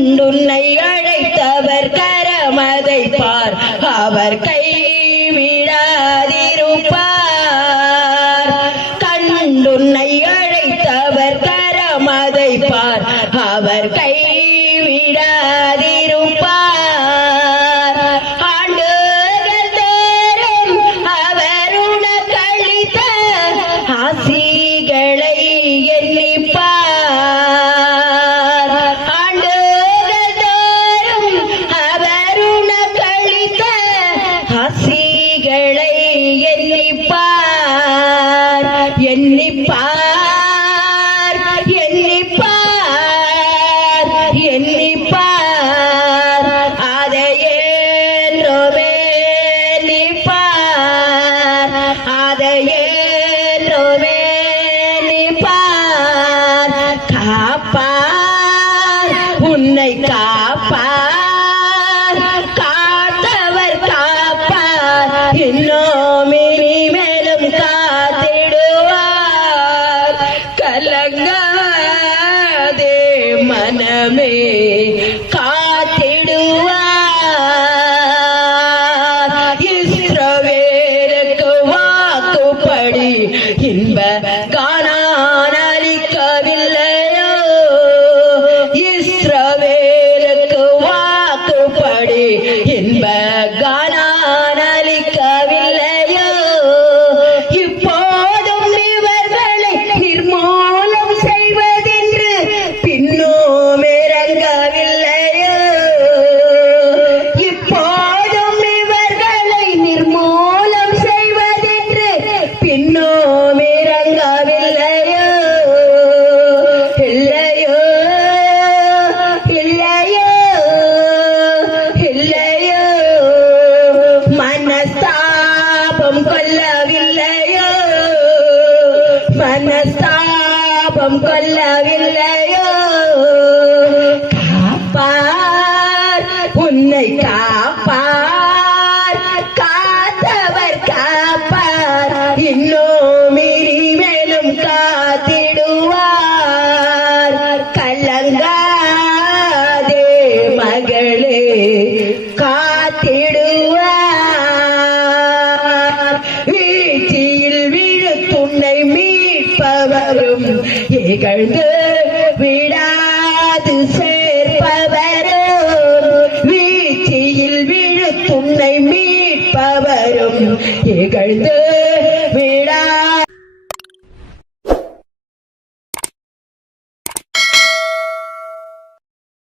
கண்டுன்னை அழைத்தவர் கரமதை பார். அவர் கை விடாதிருப்பார். கண்டுன்னை அழைத்தவர் கரமதை பார். அவர் கை எண்ணிப்பார் எண்ணிப்பார் எண்ணிப்பார். மனமே காத்திடுவார். இஸ்ரவேலுக்கு வாக்குப்படி இன்ப கா மனஸ்தாபம் கொல்லவில்லையோ மனஸ்தாபம் கொல்லவில்லையோ காப்பார் உன்னை கா உலகம் இகழ்ந்து விடாது சேர்ப்பவரும் வீச்சியில் விழுத்துன்னை மீட்பவரும் இகழ்ந்து விடா